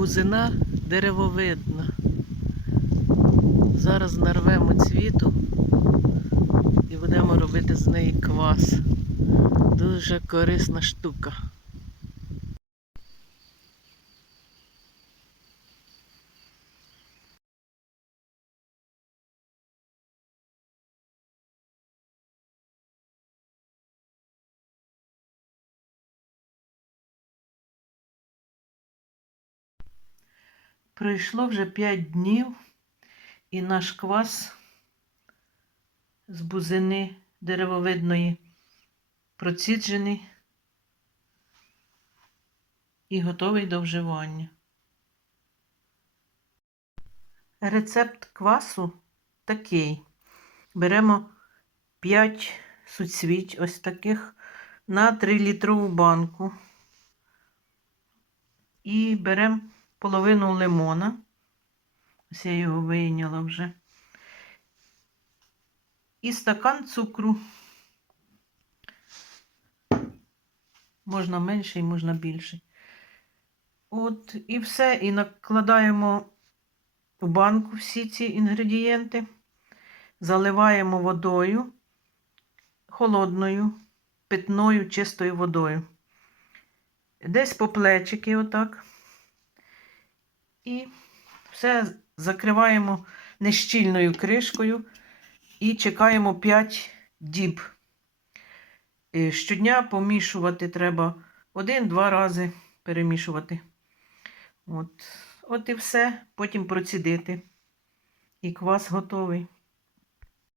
Бузина деревовидна. Зараз нарвемо цвіту і будемо робити з неї квас. Дуже корисна штука. Пройшло вже 5 днів, і наш квас з бузини деревовидної проціджений і готовий до вживання. Рецепт квасу такий. Беремо 5 суцвіть ось таких на 3-літрову банку. І беремо половину лимона. Ось я його вийняла вже. І стакан цукру. Можна менший, можна більший. От, і все. І накладаємо в банку всі ці інгредієнти, заливаємо водою, холодною, питною, чистою водою. Десь по плечики, отак. І все закриваємо нещільною кришкою і чекаємо 5 діб. Е, Щодня помішувати треба один-два рази перемішувати. От. От і все, потім процідити. І квас готовий.